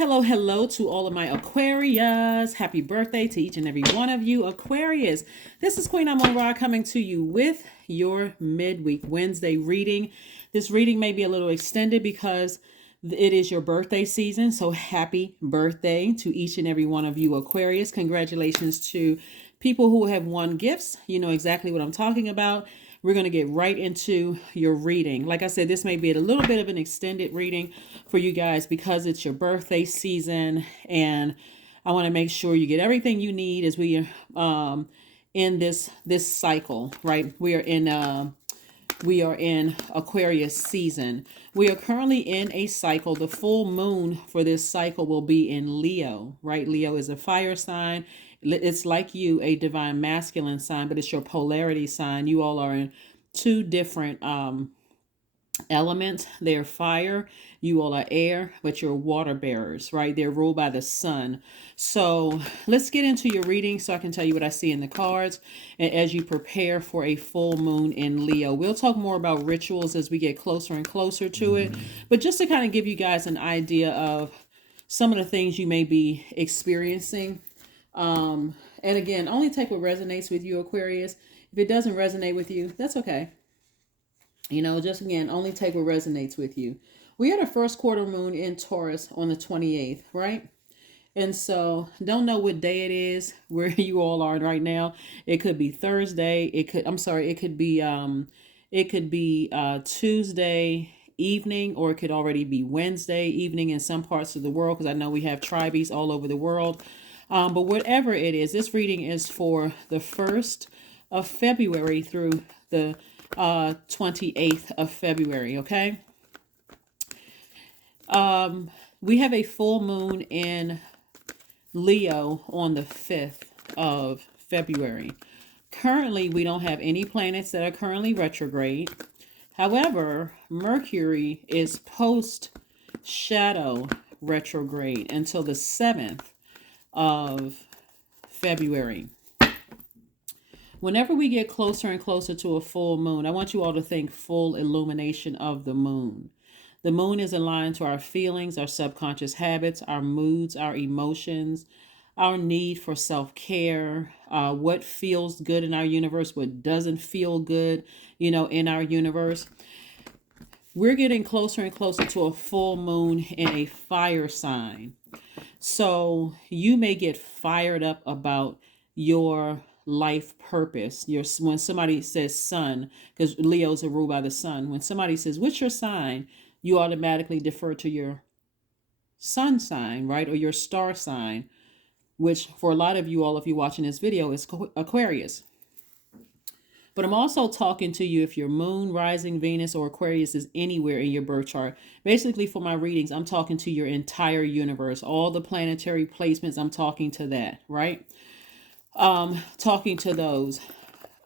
hello, hello to all of my Aquarius. Happy birthday to each and every one of you, Aquarius. This is Queen Amun Ra coming to you with your midweek Wednesday reading. This reading may be a little extended because it is your birthday season. So happy birthday to each and every one of you, Aquarius. Congratulations to people who have won gifts. You know exactly what I'm talking about. We're going to get right into your reading. Like I said, this may be a little bit of an extended reading for you guys because it's your birthday season, and I want to make sure you get everything you need as we in this cycle, right? We are in Aquarius season. We are currently in a cycle. The full moon for this cycle will be in Leo, right? Leo is a fire sign. It's like you, a divine masculine sign, but it's your polarity sign. You all are in two different elements. They're fire. You all are air, but you're water bearers, right? They're ruled by the sun. So let's get into your reading so I can tell you what I see in the cards. And as you prepare for a full moon in Leo, we'll talk more about rituals as we get closer and closer to it. But just to kind of give you guys an idea of some of the things you may be experiencing. And again, only take what resonates with you, Aquarius. If it doesn't resonate with you, that's okay. You know, just again, only take what resonates with you. We had a first quarter moon in Taurus on the 28th, right? And so don't know what day it is where you all are right now. It could be Thursday. It could be Tuesday evening, or it could already be Wednesday evening in some parts of the world, because I know we have tribes all over the world. But whatever it is, this reading is for the 1st of February through the 28th of February, okay? We have a full moon in Leo on the 5th of February. Currently, we don't have any planets that are currently retrograde. However, Mercury is post-shadow retrograde until the 7th of February. Whenever we get closer and closer to a full moon, I want you all to think full illumination of the moon. The moon is aligned to our feelings, our subconscious habits, our moods, our emotions, our need for self-care, what feels good in our universe, what doesn't feel good, in our universe. We're getting closer and closer to a full moon in a fire sign. So you may get fired up about your life purpose. When somebody says sun, because Leos are ruled by the sun. When somebody says, what's your sign? You automatically defer to your sun sign, right? Or your star sign, which for a lot of you all, if you're watching this video, is Aquarius. But I'm also talking to you if your moon, rising, Venus, or Aquarius is anywhere in your birth chart. Basically, for my readings, I'm talking to your entire universe. All the planetary placements, I'm talking to that, right? Talking to those.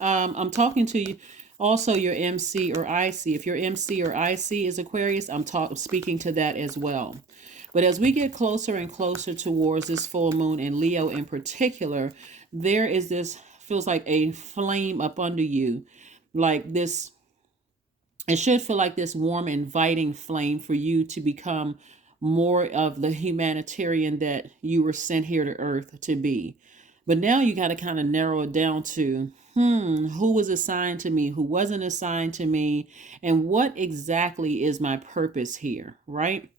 I'm talking to you also your MC or IC. If your MC or IC is Aquarius, I'm speaking to that as well. But as we get closer and closer towards this full moon in Leo in particular, there is this, feels like a flame up under you, like this. It should feel like this warm, inviting flame for you to become more of the humanitarian that you were sent here to Earth to be. But now you got to kind of narrow it down to, who was assigned to me, who wasn't assigned to me, and what exactly is my purpose here, right?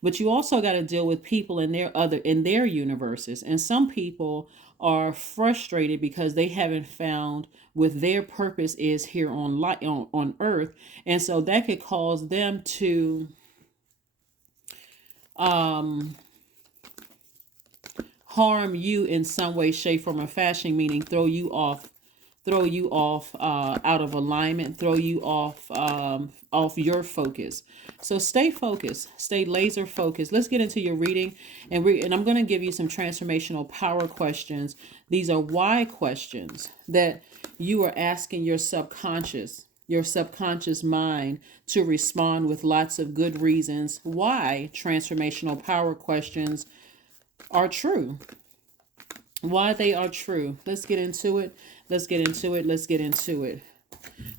But you also got to deal with people in their universes. And some people are frustrated because they haven't found what their purpose is here on Earth. And so that could cause them to harm you in some way, shape, form, or fashion, meaning throw you off out of alignment, throw you off your focus. So stay focused, stay laser focused. Let's get into your reading, and I'm going to give you some transformational power questions. These are why questions that you are asking your subconscious mind to respond with lots of good reasons why transformational power questions are true. Why they are true. Let's get into it. Let's get into it.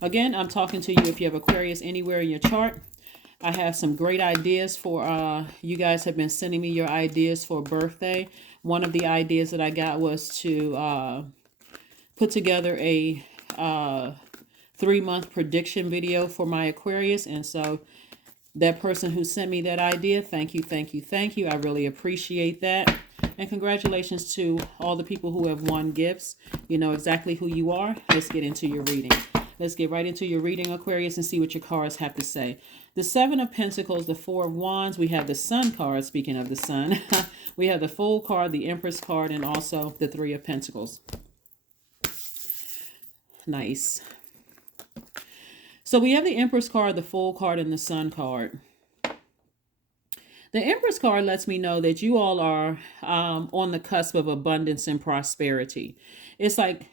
Again, I'm talking to you if you have Aquarius anywhere in your chart. I have some great ideas for, you guys have been sending me your ideas for birthday. One of the ideas that I got was to put together a 3-month prediction video for my Aquarius. And so that person who sent me that idea, thank you, thank you, thank you. I really appreciate that. And congratulations to all the people who have won gifts. You know exactly who you are. Let's get into your reading. Let's get right into your reading, Aquarius, and see what your cards have to say. The Seven of Pentacles, the Four of Wands. We have the Sun card, speaking of the Sun. We have the Fool card, the Empress card, and also the Three of Pentacles. Nice. So we have the Empress card, the Fool card, and the Sun card. The Empress card lets me know that you all are on the cusp of abundance and prosperity. It's like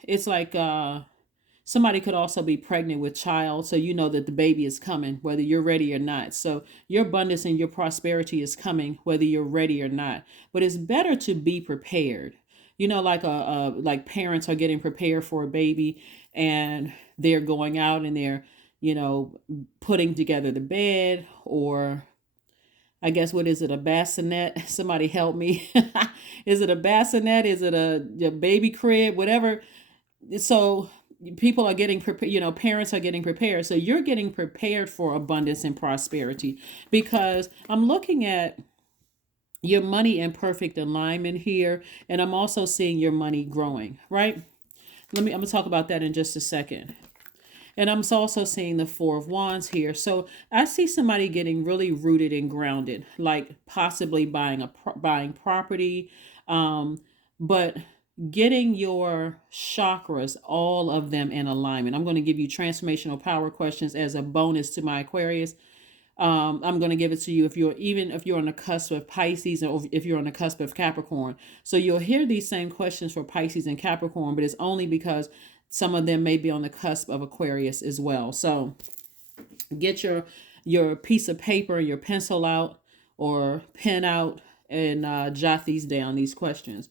somebody could also be pregnant with child, so you know that the baby is coming, whether you're ready or not. So your abundance and your prosperity is coming, whether you're ready or not. But it's better to be prepared. You know, like parents are getting prepared for a baby, and they're going out and they're, you know, putting together the bed, or I guess, what is it, a bassinet? Somebody help me. Is it a bassinet? Is it a baby crib? Whatever. So people are getting prepared, you know, parents are getting prepared. So you're getting prepared for abundance and prosperity, because I'm looking at your money in perfect alignment here. And I'm also seeing your money growing, right? I'm going to talk about that in just a second. And I'm also seeing the Four of Wands here. So I see somebody getting really rooted and grounded, like possibly buying property, but getting your chakras, all of them in alignment. I'm going to give you transformational power questions as a bonus to my Aquarius. I'm going to give it to you if you're on the cusp of Pisces, or if you're on the cusp of Capricorn. So you'll hear these same questions for Pisces and Capricorn, but it's only because some of them may be on the cusp of Aquarius as well. So get your piece of paper and your pencil out, or pen out, and jot these down, these questions.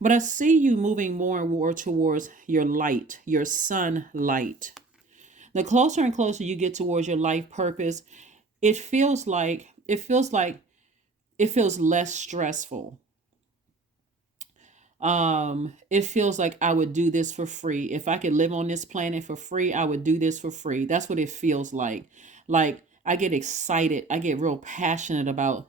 But I see you moving more and more towards your light, your sun light. The closer and closer you get towards your life purpose, it feels less stressful. It feels like I would do this for free. If I could live on this planet for free, I would do this for free. That's what it feels like. Like, I get excited. I get real passionate about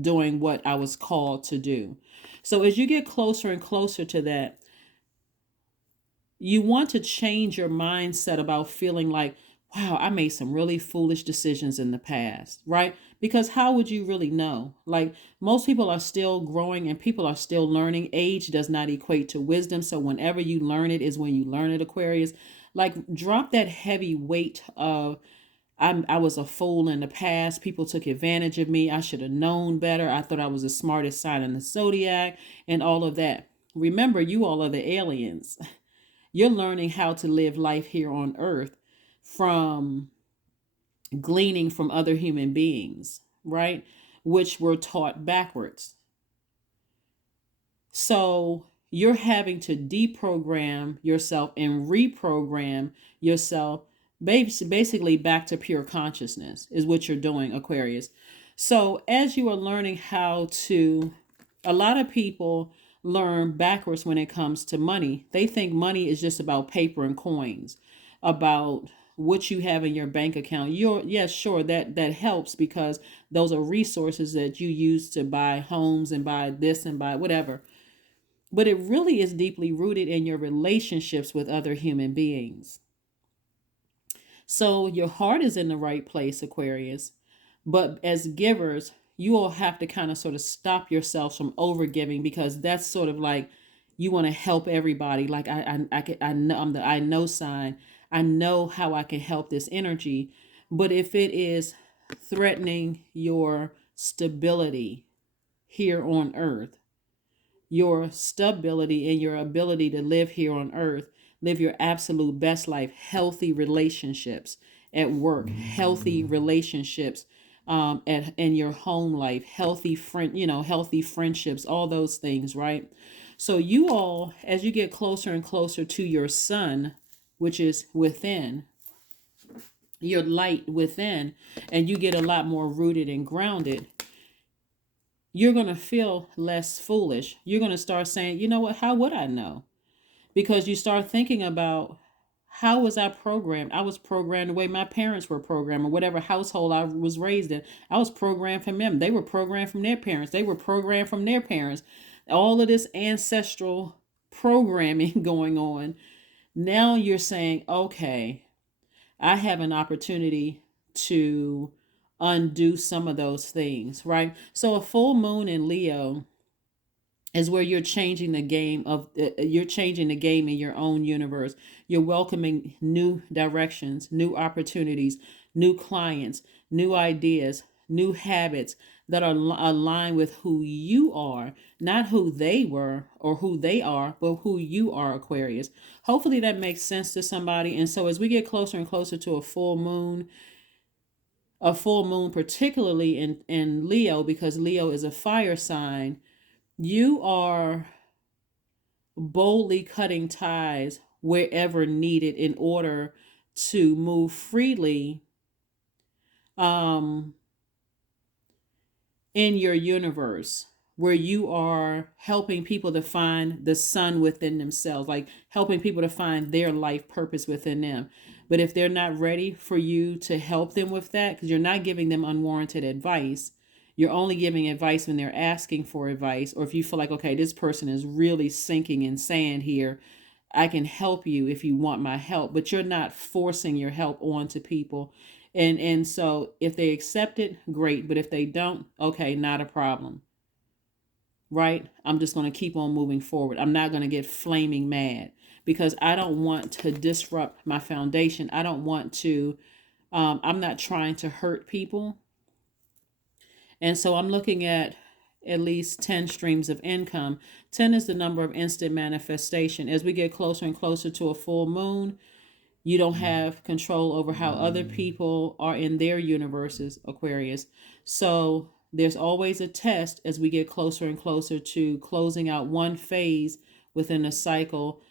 doing what I was called to do. So as you get closer and closer to that, you want to change your mindset about feeling like, wow, I made some really foolish decisions in the past, right? Because how would you really know? Like, most people are still growing and people are still learning. Age does not equate to wisdom. So whenever you learn it is when you learn it, Aquarius. Like, drop that heavy weight of, I was a fool in the past. People took advantage of me. I should have known better. I thought I was the smartest sign in the Zodiac and all of that. Remember, you all are the aliens. You're learning how to live life here on Earth from gleaning from other human beings, right? Which were taught backwards. So you're having to deprogram yourself and reprogram yourself, basically back to pure consciousness is what you're doing, Aquarius. So as you are learning how to, a lot of people learn backwards when it comes to money. They think money is just about paper and coins, about what you have in your bank account. Yes, sure, that helps, because those are resources that you use to buy homes and buy this and buy whatever. But it really is deeply rooted in your relationships with other human beings. So your heart is in the right place, Aquarius. But as givers, you all have to kind of sort of stop yourselves from over giving, because that's sort of like you want to help everybody. Like, I know I'm the I know sign. I know how I can help this energy. But if it is threatening your stability here on Earth, your stability and your ability to live here on Earth, live your absolute best life, healthy relationships at work, healthy relationships in your home life, healthy healthy friendships, all those things, right? So you all, as you get closer and closer to your sun, which is within, your light within, and you get a lot more rooted and grounded, you're going to feel less foolish. You're going to start saying, you know what, how would I know? Because you start thinking about, how was I programmed? I was programmed the way my parents were programmed, or whatever household I was raised in. I was programmed from them. They were programmed from their parents. They were programmed from their parents. All of this ancestral programming going on. Now you're saying, okay, I have an opportunity to undo some of those things, right? So a full moon in Leo is where you're changing the game of you're changing the game in your own universe. You're welcoming new directions, new opportunities, new clients, new ideas, new habits that are aligned with who you are, not who they were or who they are, but who you are, Aquarius. Hopefully that makes sense to somebody. And so as we get closer and closer to a full moon, particularly in Leo, because Leo is a fire sign, you are boldly cutting ties wherever needed in order to move freely um, in your universe, where you are helping people to find the sun within themselves, like helping people to find their life purpose within them. But if they're not ready for you to help them with that, because you're not giving them unwarranted advice, you're only giving advice when they're asking for advice, or if you feel like, okay, this person is really sinking in sand here, I can help you if you want my help, but you're not forcing your help onto people. And so if they accept it, great. But if they don't, okay, not a problem. Right? I'm just going to keep on moving forward. I'm not going to get flaming mad, because I don't want to disrupt my foundation. I don't want to, I'm not trying to hurt people. And so I'm looking at least 10 streams of income. 10 is the number of instant manifestation. As we get closer and closer to a full moon, you don't have control over how other people are in their universes, Aquarius. So there's always a test as we get closer and closer to closing out one phase within a cycle.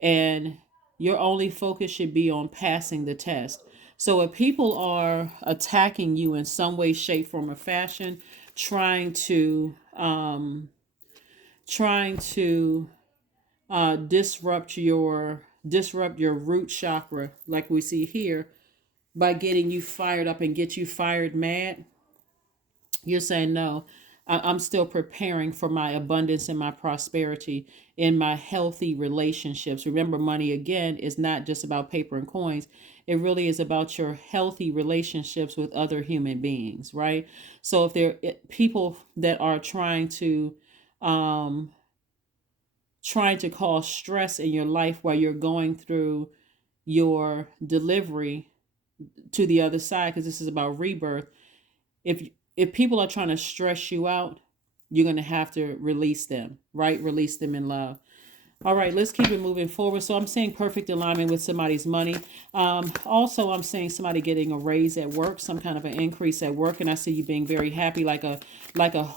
And your only focus should be on passing the test. So if people are attacking you in some way, shape, form, or fashion, trying to trying to disrupt your root chakra, like we see here, by getting you fired up and get you fired mad, you're saying, no, I'm still preparing for my abundance and my prosperity in my healthy relationships. Remember, money again is not just about paper and coins. It really is about your healthy relationships with other human beings, right? So if there are people that are um, trying to cause stress in your life while you're going through your delivery to the other side, because this is about rebirth, if people are trying to stress you out, you're going to have to release them, right? Release them in love. All right, let's keep it moving forward. So I'm seeing perfect alignment with somebody's money. Also, I'm seeing somebody getting a raise at work, some kind of an increase at work, and I see you being very happy, like a like a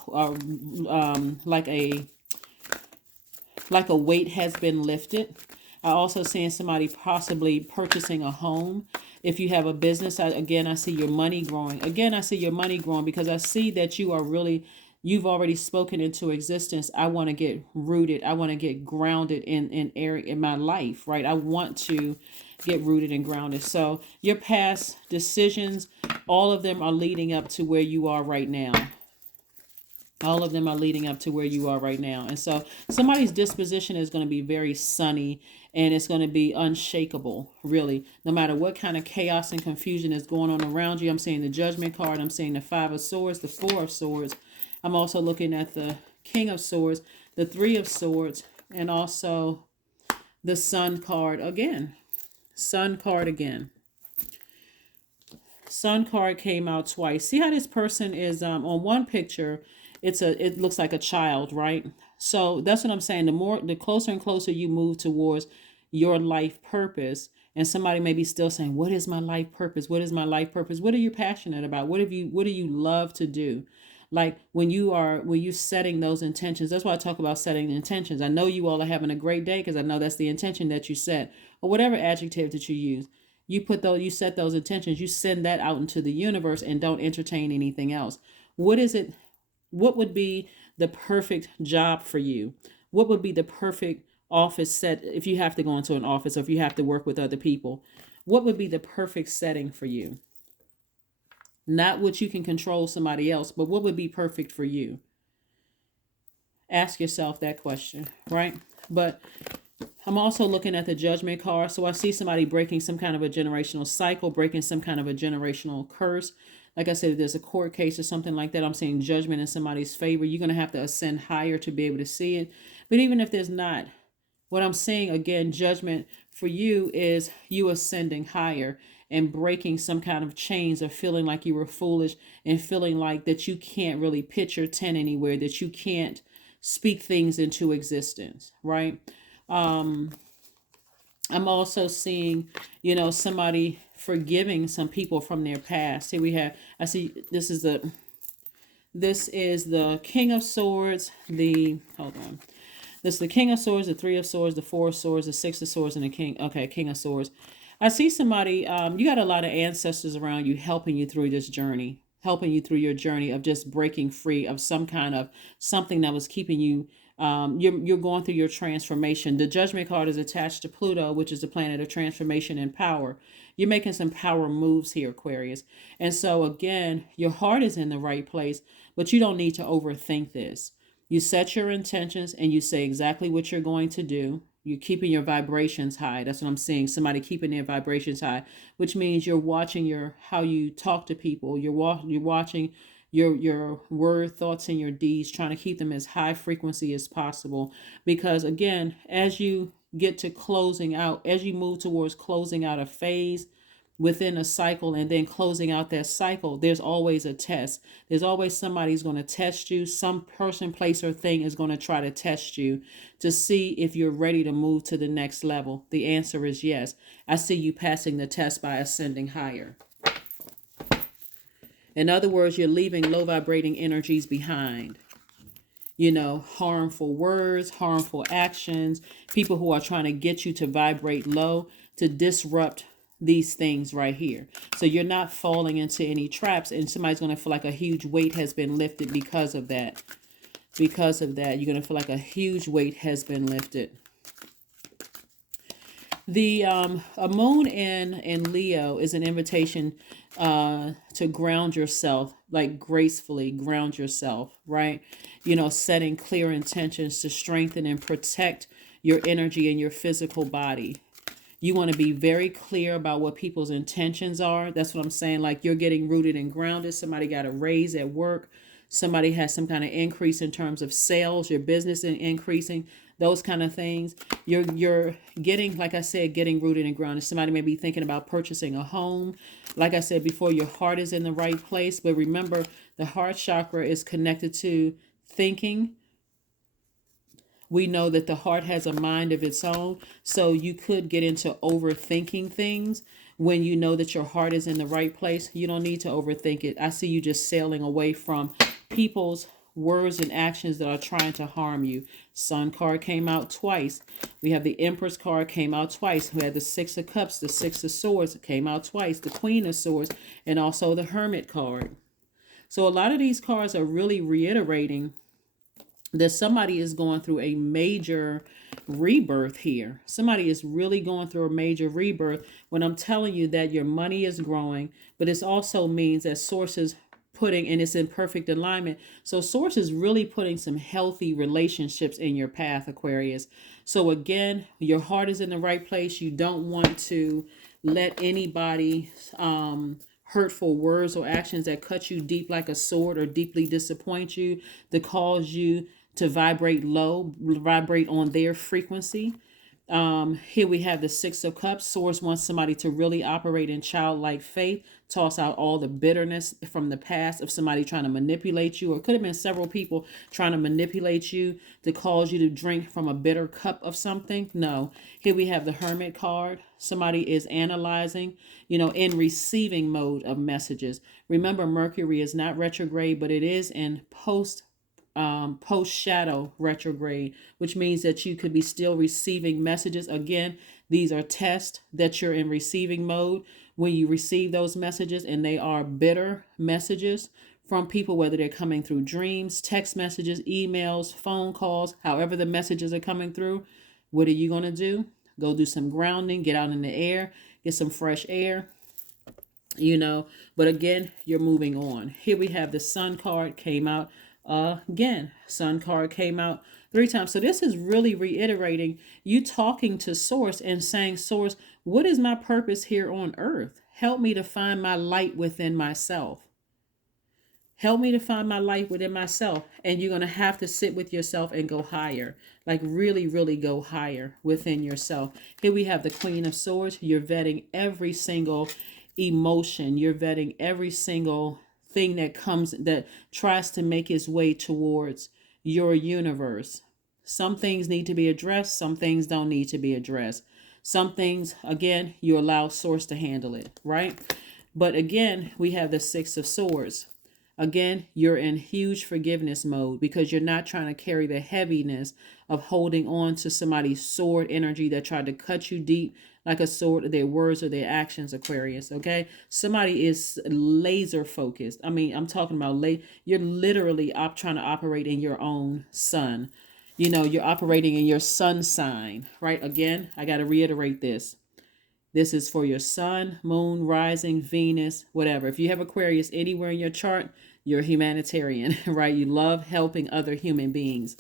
like a weight has been lifted. I also seeing somebody possibly purchasing a home. If you have a business, again, I see your money growing. Again, I see your money growing because I see that you've already spoken into existence. I want to get rooted. I want to get grounded in my life, right? I want to get rooted and grounded. So your past decisions, all of them are leading up to where you are right now. All of them are leading up to where you are right now. And so somebody's disposition is going to be very sunny, and it's going to be unshakable, really. No matter what kind of chaos and confusion is going on around you. I'm seeing the Judgment card. I'm seeing the Five of Swords, the Four of Swords. I'm also looking at the King of Swords, the Three of Swords, and also the Sun card again. Sun card again. Sun card came out twice. See how this person is on one picture, it looks like a child, right? So that's what I'm saying. The closer and closer you move towards your life purpose, and somebody may be still saying, what is my life purpose? What is my life purpose? What are you passionate about? What do you love to do? Like when you setting those intentions, that's why I talk about setting intentions. I know you all are having a great day because I know that's the intention that you set, or whatever adjective that you use. You set those intentions, you send that out into the universe and don't entertain anything else. What is it? What would be the perfect job for you? What would be the perfect office set if you have to go into an office or if you have to work with other people? What would be the perfect setting for you? Not what you can control somebody else, but what would be perfect for you? Ask yourself that question, right? But I'm also looking at the judgment card. So I see somebody breaking some kind of a generational cycle, breaking some kind of a generational curse. Like I said, if there's a court case or something like that, I'm seeing judgment in somebody's favor. You're going to have to ascend higher to be able to see it. But even if there's not, what I'm saying again, judgment for you is you ascending higher and breaking some kind of chains of feeling like you were foolish and feeling like that you can't really pitch your tent anywhere, that you can't speak things into existence, right? I'm also seeing, somebody forgiving some people from their past. Here we have, I see this is the King of Swords, hold on. This is the King of Swords, the Three of Swords, the Four of Swords, the Six of Swords, and the King. Okay, King of Swords. I see somebody, you got a lot of ancestors around you helping you through this journey, helping you through your journey of just breaking free of some kind of something that was keeping you. You're going through your transformation. The Judgment card is attached to Pluto, which is the planet of transformation and power. You're making some power moves here, Aquarius. And so again, your heart is in the right place, but you don't need to overthink this. You set your intentions and you say exactly what you're going to do. You're keeping your vibrations high. That's what I'm seeing. Somebody keeping their vibrations high, which means you're watching how you talk to people. You're watching your word, thoughts, and your deeds, trying to keep them as high frequency as possible. Because again, as you get to closing out, as you move towards closing out a phase within a cycle and then closing out that cycle, there's always a test. There's always somebody's going to test you. Some person, place, or thing is going to try to test you to see if you're ready to move to the next level. The answer is yes. I see you passing the test by ascending higher. In other words, you're leaving low vibrating energies behind. Harmful words, harmful actions, people who are trying to get you to vibrate low, to disrupt these things right here. So you're not falling into any traps, and somebody's going to feel like a huge weight has been lifted because of that. Because of that, you're going to feel like a huge weight has been lifted. The a moon in Leo is an invitation to ground yourself, like gracefully ground yourself, right? Setting clear intentions to strengthen and protect your energy and your physical body. You want to be very clear about what people's intentions are. That's what I'm saying. Like you're getting rooted and grounded. Somebody got a raise at work. Somebody has some kind of increase in terms of sales, your business is increasing, those kind of things. You're getting, like I said, getting rooted and grounded. Somebody may be thinking about purchasing a home. Like I said before, your heart is in the right place. But remember, the heart chakra is connected to thinking. We know that the heart has a mind of its own. So you could get into overthinking things when you know that your heart is in the right place. You don't need to overthink it. I see you just sailing away from people's words and actions that are trying to harm you. Sun card came out twice. We have the Empress card came out twice. We had the Six of Cups, the Six of Swords came out twice, the Queen of Swords, and also the Hermit card. So a lot of these cards are really reiterating that somebody is going through a major rebirth here. Somebody is really going through a major rebirth when I'm telling you that your money is growing, but this also means that source is putting, and it's in perfect alignment. So source is really putting some healthy relationships in your path, Aquarius. So again, your heart is in the right place. You don't want to let anybody hurtful words or actions that cut you deep like a sword or deeply disappoint you, to cause you to vibrate low, vibrate on their frequency. Here we have the Six of Cups. Source wants somebody to really operate in childlike faith, toss out all the bitterness from the past of somebody trying to manipulate you, or it could have been several people trying to manipulate you to cause you to drink from a bitter cup of something. No. Here we have the Hermit card. Somebody is analyzing, in receiving mode of messages. Remember, Mercury is not retrograde, but it is in post shadow retrograde, which means that you could be still receiving messages. Again, these are tests that you're in receiving mode when you receive those messages, and they are bitter messages from people, whether they're coming through dreams, text messages, emails, phone calls, however the messages are coming through. What are you going to do? Go do some grounding, get out in the air, get some fresh air, but again, you're moving on. Here we have the Sun card came out again. Sun card came out 3 times. So this is really reiterating you talking to Source and saying, Source, what is my purpose here on earth? Help me to find my light within myself. Help me to find my light within myself. And you're going to have to sit with yourself and go higher. Like really, really go higher within yourself. Here we have the Queen of Swords. You're vetting every single emotion. You're vetting every single thing that tries to make its way towards your universe. Some things need to be addressed. Some things don't need to be addressed. Some things, again, you allow Source to handle it, right? But again, we have the Six of Swords. Again, you're in huge forgiveness mode because you're not trying to carry the heaviness of holding on to somebody's sword energy that tried to cut you deep like a sword, their words or their actions, Aquarius, okay? Somebody is laser focused. I mean, I'm talking about you're literally trying to operate in your own sun. You're operating in your sun sign, right? Again, I got to reiterate this. This is for your sun, moon, rising, Venus, whatever. If you have Aquarius anywhere in your chart, you're a humanitarian, right? You love helping other human beings.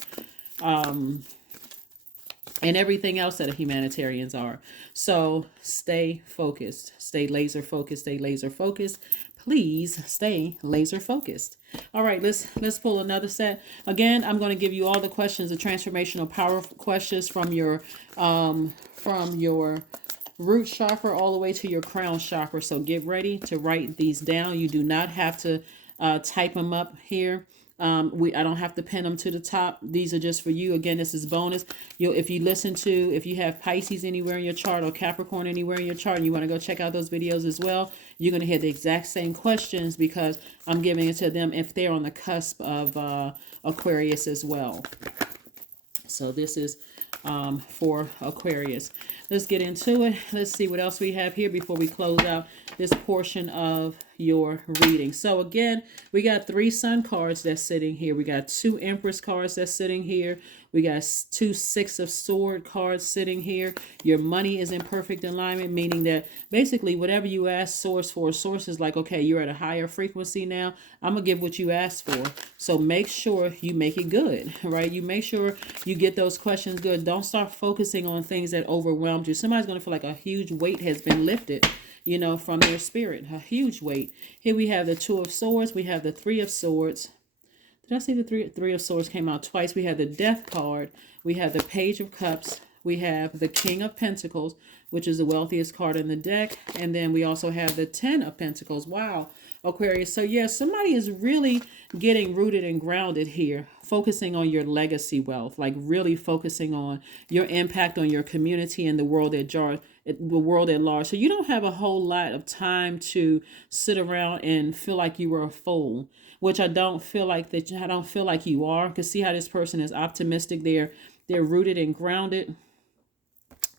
And everything else that humanitarians are. So stay focused. Stay laser focused. Stay laser focused. Please stay laser focused. All right, let's pull another set. Again, I'm going to give you all the questions, the transformational power questions from your root chakra all the way to your crown chakra. So get ready to write these down. You do not have to type them up here. I don't have to pin them to the top. These are just for you. Again, this is bonus. If you have Pisces anywhere in your chart or Capricorn anywhere in your chart and you want to go check out those videos as well, you're going to hear the exact same questions because I'm giving it to them if they're on the cusp of Aquarius as well. So this is for Aquarius. Let's get into it. Let's see what else we have here before we close out this portion of your reading. So again, we got 3 Sun cards that's sitting here. We got 2 Empress cards that's sitting here. We got 2 Six of Sword cards sitting here. Your money is in perfect alignment, meaning that basically whatever you ask Source for, Source is like, okay, you're at a higher frequency now. I'm going to give what you asked for. So make sure you make it good, right? You make sure you get those questions good. Don't start focusing on things that overwhelmed you. Somebody's going to feel like a huge weight has been lifted, from their spirit, a huge weight. Here we have the 2 of Swords. We have the 3 of Swords. Did I see the three of Swords came out twice? We have the Death card. We have the Page of Cups. We have the King of Pentacles, which is the wealthiest card in the deck. And then we also have the 10 of Pentacles. Wow, Aquarius. So yeah, somebody is really getting rooted and grounded here, focusing on your legacy wealth, like really focusing on your impact on your community and the world at large. So you don't have a whole lot of time to sit around and feel like you were a fool, which I don't feel like you are. Because see how this person is optimistic. They're rooted and grounded.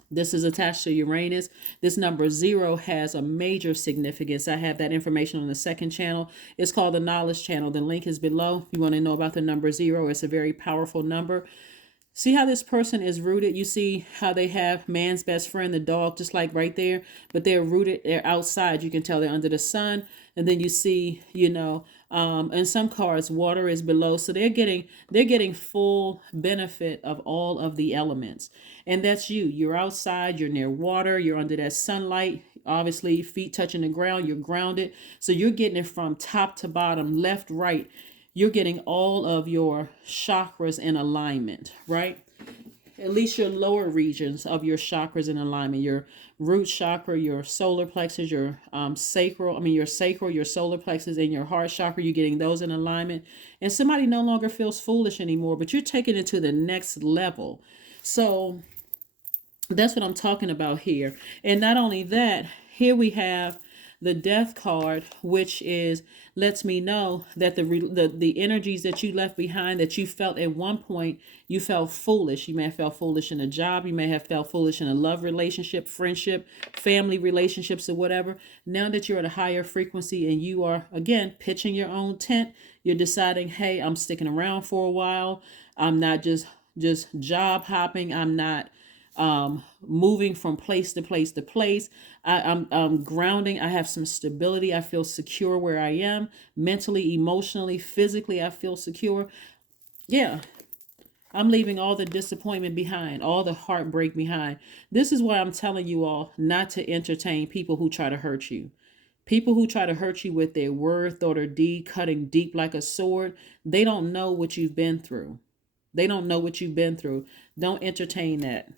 This is attached to Uranus. This number 0 has a major significance. I have that information on the second channel. It's called the Knowledge Channel. The link is below. If you want to know about the number 0, it's a very powerful number. See how this person is rooted? You see how they have man's best friend, the dog, just like right there. But they're rooted. They're outside. You can tell they're under the sun. And then you see, in some cards, water is below. So they're getting full benefit of all of the elements. And that's you. You're outside. You're near water. You're under that sunlight. Obviously, feet touching the ground. You're grounded. So you're getting it from top to bottom, left, right. You're getting all of your chakras in alignment, right? At least your lower regions of your chakras in alignment. Your root chakra, your solar plexus, your sacral, your solar plexus, and your heart chakra. You're getting those in alignment. And somebody no longer feels foolish anymore, but you're taking it to the next level. So that's what I'm talking about here. And not only that, here we have the Death card, which is lets me know that the energies that you left behind, that you felt at one point, you felt foolish. You may have felt foolish in a job. You may have felt foolish in a love relationship, friendship, family relationships, or whatever. Now that you're at a higher frequency and you are, again, pitching your own tent, you're deciding, hey, I'm sticking around for a while. I'm not just job hopping. I'm not moving from place to place to place. I'm grounding. I have some stability. I feel secure where I am, mentally, emotionally, physically. I feel secure. Yeah, I'm leaving all the disappointment behind, all the heartbreak behind. This is why I'm telling you all not to entertain people who try to hurt you. People who try to hurt you with their word, thought, or deed, cutting deep like a sword, they don't know what you've been through. They don't know what you've been through. Don't entertain that.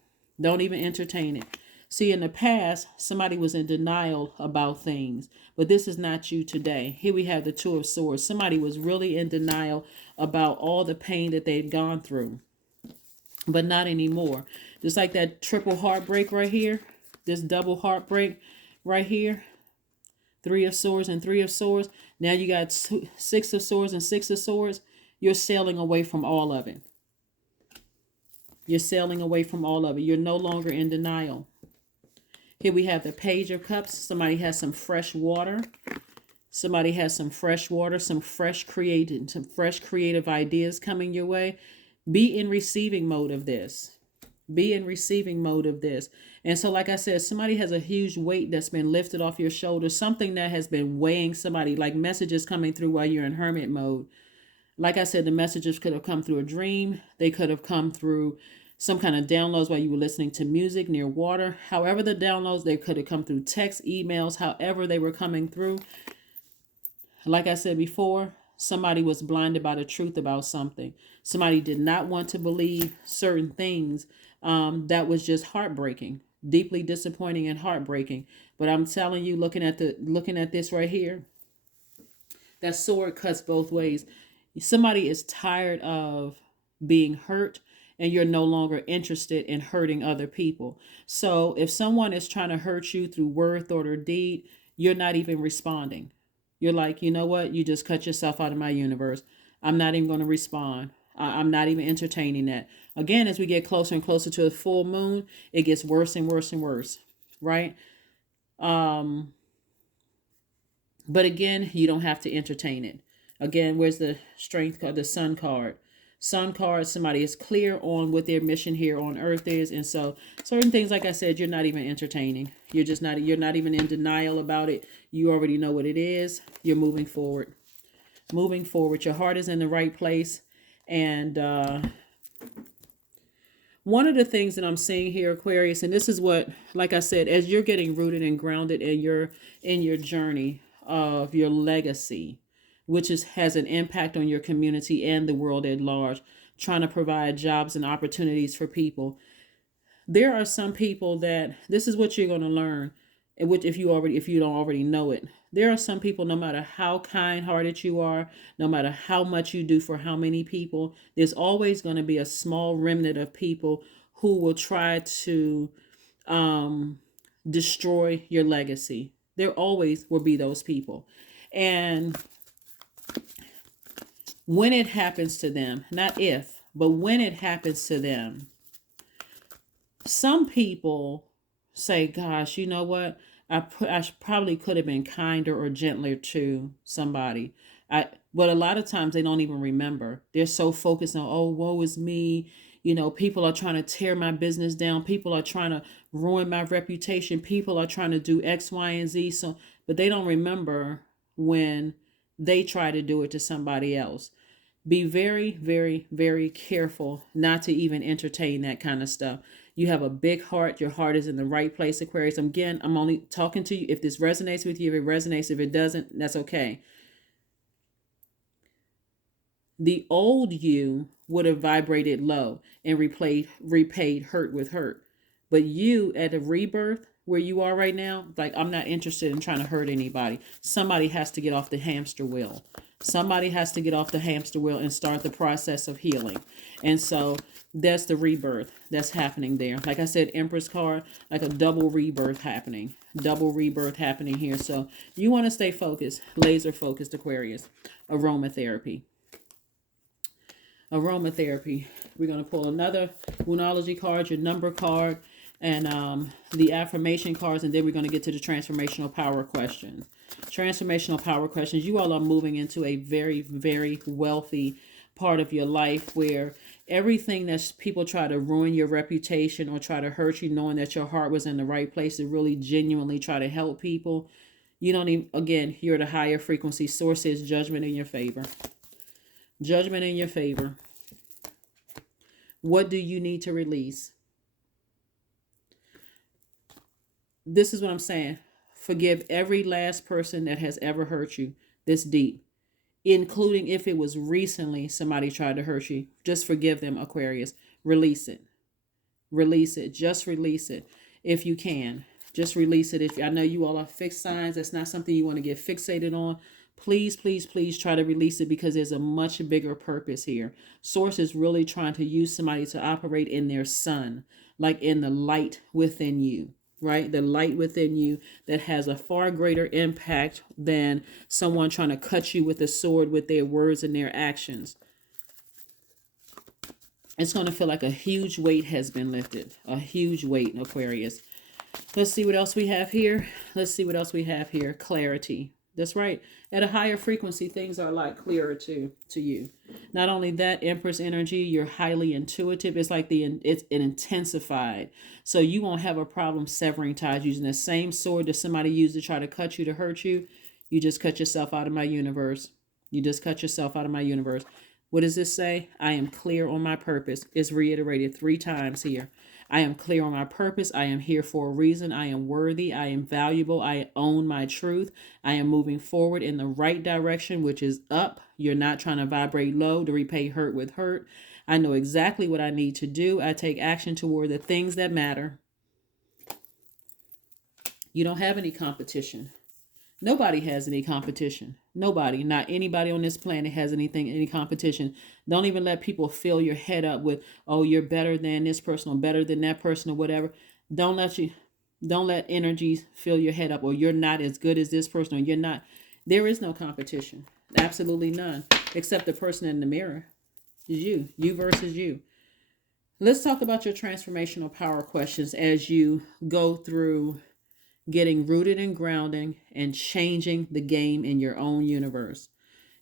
Don't even entertain it. See, in the past, somebody was in denial about things, but this is not you today. Here we have the Two of Swords. Somebody was really in denial about all the pain that they'd gone through, but not anymore. Just like that triple heartbreak right here, this double heartbreak right here, Three of Swords and Three of Swords. Now you got Six of Swords and Six of Swords. You're sailing away from all of it. You're sailing away from all of it. You're no longer in denial. Here we have the Page of Cups. Somebody has some fresh water. Somebody has some fresh water, some fresh creative ideas coming your way. Be in receiving mode of this. Be in receiving mode of this. And so, like I said, somebody has a huge weight that's been lifted off your shoulders. Something that has been weighing somebody, like messages coming through while you're in hermit mode. Like I said, the messages could have come through a dream. They could have come through some kind of downloads while you were listening to music near water. However the downloads, they could have come through text, emails, however they were coming through. Like I said before, somebody was blinded by the truth about something. Somebody did not want to believe certain things. That was just heartbreaking, deeply disappointing and heartbreaking. But I'm telling you, looking at this right here, that sword cuts both ways. Somebody is tired of being hurt, and you're no longer interested in hurting other people. So if someone is trying to hurt you through word, thought, or deed, you're not even responding. You're like, you know what? You just cut yourself out of my universe. I'm not even going to respond. I'm not even entertaining that. Again, as we get closer and closer to the full moon, it gets worse and worse and worse, right? But again, you don't have to entertain it. Again, where's the Strength card, the Sun card? Sun card, somebody is clear on what their mission here on earth is. And so certain things, like I said, you're not even entertaining. You're not even in denial about it. You already know what it is. You're moving forward. Moving forward. Your heart is in the right place. And one of the things that I'm seeing here, Aquarius, and this is what, like I said, as you're getting rooted and grounded in your journey of your legacy, which has an impact on your community and the world at large, trying to provide jobs and opportunities for people. There are some people that this is what you're going to learn, and which if you don't already know it. There are some people, no matter how kind-hearted you are, no matter how much you do for how many people, there's always going to be a small remnant of people who will try to destroy your legacy. There always will be those people. And when it happens to them, not if, but when it happens to them, some people say, gosh, you know what? I probably could have been kinder or gentler to somebody. But a lot of times they don't even remember. They're so focused on, oh, woe is me. You know, people are trying to tear my business down. People are trying to ruin my reputation. People are trying to do X, Y, and Z. So, but they don't remember when they try to do it to somebody else. Be very, very, very careful not to even entertain that kind of stuff. You have a big heart. Your heart is in the right place, Aquarius. Again, I'm only talking to you. If this resonates with you, if it resonates, if it doesn't, that's okay. The old you would have vibrated low and repaid hurt with hurt. But you at a rebirth where you are right now, like, I'm not interested in trying to hurt anybody. Somebody has to get off the hamster wheel. Somebody has to get off the hamster wheel and start the process of healing. And so that's the rebirth that's happening there. Like I said, Empress card, like a double rebirth happening. double rebirth happening here. So you want to stay focused, laser focused, Aquarius. Aromatherapy. Aromatherapy. We're going to pull another Moonology card, your number card, and the affirmation cards, and then we're going to get to the transformational power questions. Transformational power questions. You all are moving into a very, very wealthy part of your life where everything that people try to ruin your reputation or try to hurt you, knowing that your heart was in the right place to really genuinely try to help people, you don't even, again, you're at a higher frequency. Source is judgment in your favor. Judgment in your favor. What do you need to release? This is what I'm saying. Forgive every last person that has ever hurt you this deep, including if it was recently somebody tried to hurt you. Just forgive them, Aquarius. Release it. Release it. Just release it if you can. Just release it. If I know you all are fixed signs, that's not something you want to get fixated on. Please, please, please try to release it because there's a much bigger purpose here. Source is really trying to use somebody to operate in their sun, like in the light within you, right? The light within you that has a far greater impact than someone trying to cut you with a sword with their words and their actions. It's going to feel like a huge weight has been lifted. A huge weight, Aquarius. Let's see what else we have here. Let's see what else we have here. Clarity. That's right. At a higher frequency, things are a lot clearer to you. Not only that, Empress energy, you're highly intuitive. It's like it's intensified. So you won't have a problem severing ties using the same sword that somebody used to try to cut you, to hurt you. You just cut yourself out of my universe. You just cut yourself out of my universe. What does this say? I am clear on my purpose. It's reiterated 3 times here. I am clear on my purpose. I am here for a reason. I am worthy. I am valuable. I own my truth. I am moving forward in the right direction, which is up. You're not trying to vibrate low to repay hurt with hurt. I know exactly what I need to do. I take action toward the things that matter. You don't have any competition. Nobody has any competition. Nobody, not anybody on this planet has any competition. Don't even let people fill your head up with, oh, you're better than this person or better than that person or whatever. Don't let energies fill your head up, or you're not as good as this person, or you're not. There is no competition. Absolutely none. Except the person in the mirror. Is you. You versus you. Let's talk about your transformational power questions as you go through getting rooted and grounding and changing the game in your own universe.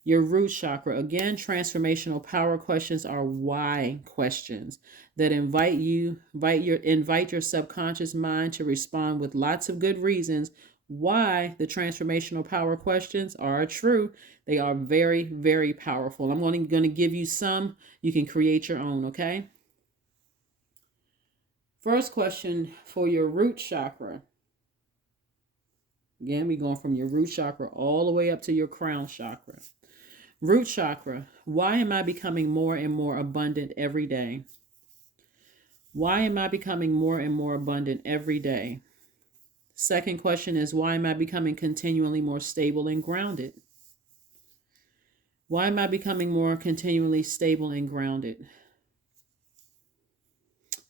Your root chakra, again, transformational power questions are why questions that invite your subconscious mind to respond with lots of good reasons why the transformational power questions are true. They are very, very powerful. I'm going to give you some. You can create your own, okay? First question for your root chakra. Again, we're going from your root chakra all the way up to your crown chakra. Root chakra, why am I becoming more and more abundant every day? Why am I becoming more and more abundant every day? Second question is, why am I becoming continually more stable and grounded? Why am I becoming more continually stable and grounded?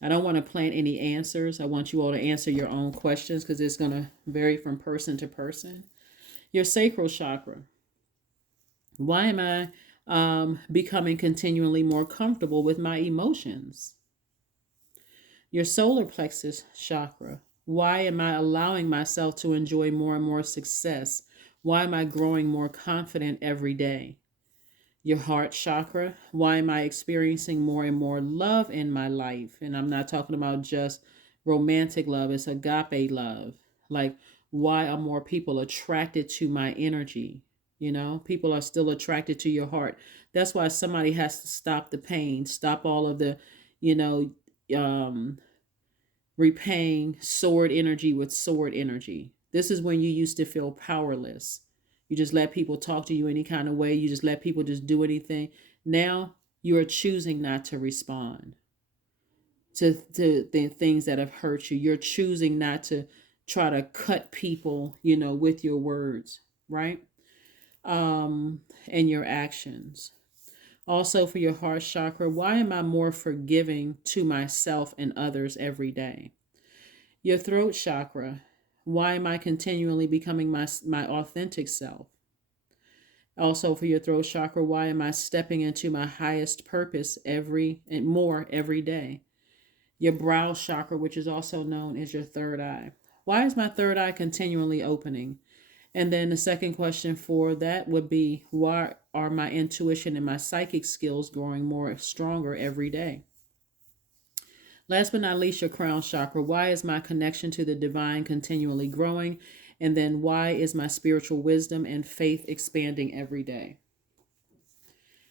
I don't want to plant any answers. I want you all to answer your own questions because it's going to vary from person to person. Your sacral chakra. Why am I becoming continually more comfortable with my emotions? Your solar plexus chakra. Why am I allowing myself to enjoy more and more success? Why am I growing more confident every day? Your heart chakra. Why am I experiencing more and more love in my life? And I'm not talking about just romantic love. It's agape love. Like, why are more people attracted to my energy? You know, people are still attracted to your heart. That's why somebody has to stop the pain, stop all of the, repaying sword energy with sword energy. This is when you used to feel powerless. You just let people talk to you any kind of way. You just let people just do anything. Now you are choosing not to respond to the things that have hurt you. You're choosing not to try to cut people, with your words, right? And your actions. Also for your heart chakra, why am I more forgiving to myself and others every day? Your throat chakra, Why am I continually becoming my authentic self? Also for your throat chakra, why am I stepping into my highest purpose every day? Your brow chakra, which is also known as your third eye. Why is my third eye continually opening? And then the second question for that would be, why are my intuition and my psychic skills growing more stronger every day? Last but not least, your crown chakra. Why is my connection to the divine continually growing? And then why is my spiritual wisdom and faith expanding every day?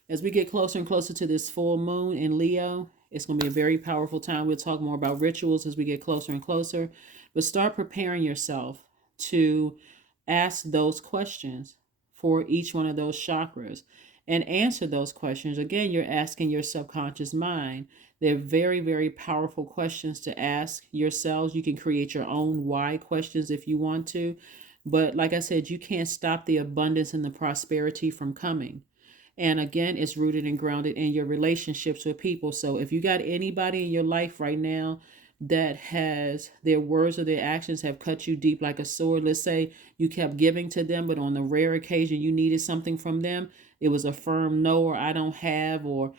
As we get closer and closer to this full moon in Leo, it's going to be a very powerful time. We'll talk more about rituals as we get closer and closer. But start preparing yourself to ask those questions for each one of those chakras and answer those questions. Again, you're asking your subconscious mind. They're very, very powerful questions to ask yourselves. You can create your own why questions if you want to. But like I said, you can't stop the abundance and the prosperity from coming. And again, it's rooted and grounded in your relationships with people. So if you got anybody in your life right now that has their words or their actions have cut you deep like a sword, let's say you kept giving to them, but on the rare occasion you needed something from them, it was a firm no, or I don't have, or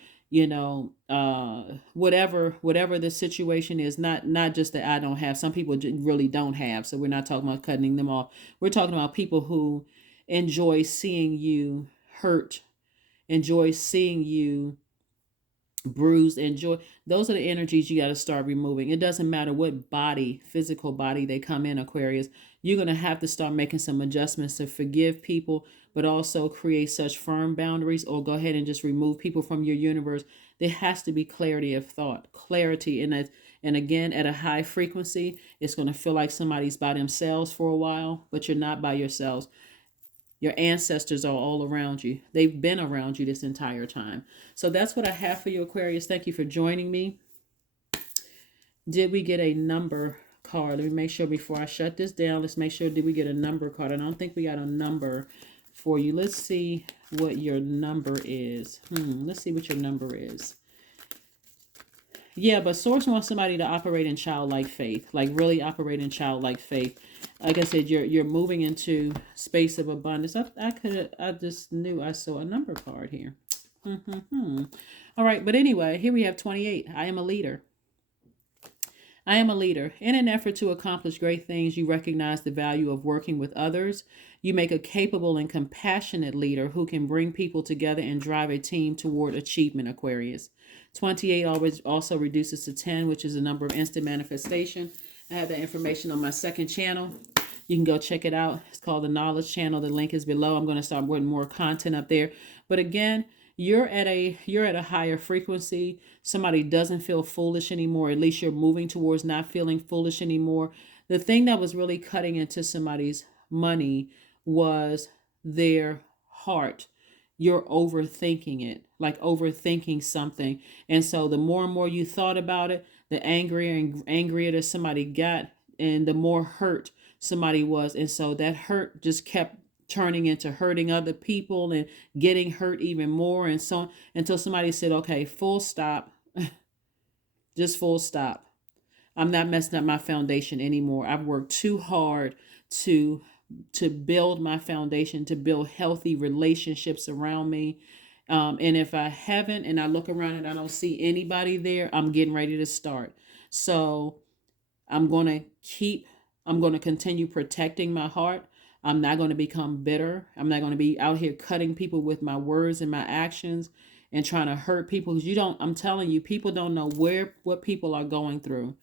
whatever the situation is, not just that I don't have. Some people really don't have, so we're not talking about cutting them off. We're talking about people who enjoy seeing you hurt, enjoy seeing you bruised, enjoy. Those are the energies you got to start removing. It doesn't matter what physical body they come in, Aquarius. You're going to have to start making some adjustments to forgive people, but also create such firm boundaries, or go ahead and just remove people from your universe. There has to be clarity of thought, clarity in it. And again, at a high frequency, it's going to feel like somebody's by themselves for a while, but you're not by yourselves. Your ancestors are all around you. They've been around you this entire time. So that's what I have for you, Aquarius. Thank you for joining me. Did we get a number card? Let me make sure before I shut this down. Let's make sure, did we get a number card? I don't think we got a number for you. Let's see what your number is. Let's see what your number is. Yeah, but Source wants somebody to operate in childlike faith, like really operate in childlike faith. Like I said, you're moving into space of abundance. I just knew I saw a number card here. All right, but anyway, here we have 28. I am a leader. I am a leader. In an effort to accomplish great things, you recognize the value of working with others. You make a capable and compassionate leader who can bring people together and drive a team toward achievement, Aquarius. 28 always also reduces to 10, which is the number of instant manifestation. I have that information on my second channel. You can go check it out. It's called the Knowledge Channel. The link is below. I'm going to start putting more content up there. But again, you're at a higher frequency. Somebody doesn't feel foolish anymore. At least you're moving towards not feeling foolish anymore. The thing that was really cutting into somebody's money was their heart. You're overthinking it, like overthinking something. And so the more and more you thought about it, the angrier and angrier that somebody got, and the more hurt somebody was. And so that hurt just kept turning into hurting other people and getting hurt even more. And so until somebody said, okay, full stop, just full stop. I'm not messing up my foundation anymore. I've worked too hard to build my foundation, to build healthy relationships around me. And if I haven't, and I look around and I don't see anybody there, I'm getting ready to start. So I'm going to continue protecting my heart. I'm not going to become bitter. I'm not going to be out here cutting people with my words and my actions and trying to hurt people. Because I'm telling you, people don't know what people are going through.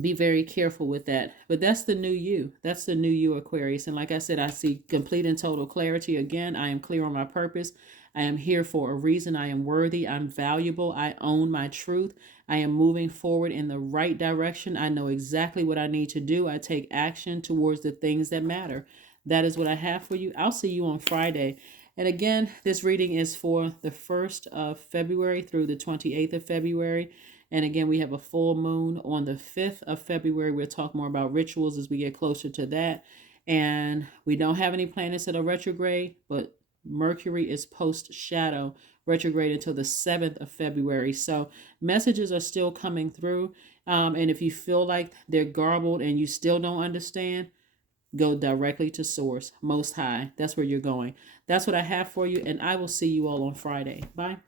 Be very careful with that. But that's the new you. That's the new you, Aquarius. And like I said, I see complete and total clarity. Again, I am clear on my purpose. I am here for a reason. I am worthy. I'm valuable. I own my truth. I am moving forward in the right direction. I know exactly what I need to do. I take action towards the things that matter. That is what I have for you. I'll see you on Friday. And again, this reading is for the 1st of February through the 28th of February. And again, we have a full moon on the 5th of February. We'll talk more about rituals as we get closer to that. And we don't have any planets that are retrograde, but Mercury is post shadow, retrograde until the 7th of February. So messages are still coming through. And if you feel like they're garbled and you still don't understand, go directly to source, Most High. That's where you're going. That's what I have for you. And I will see you all on Friday. Bye.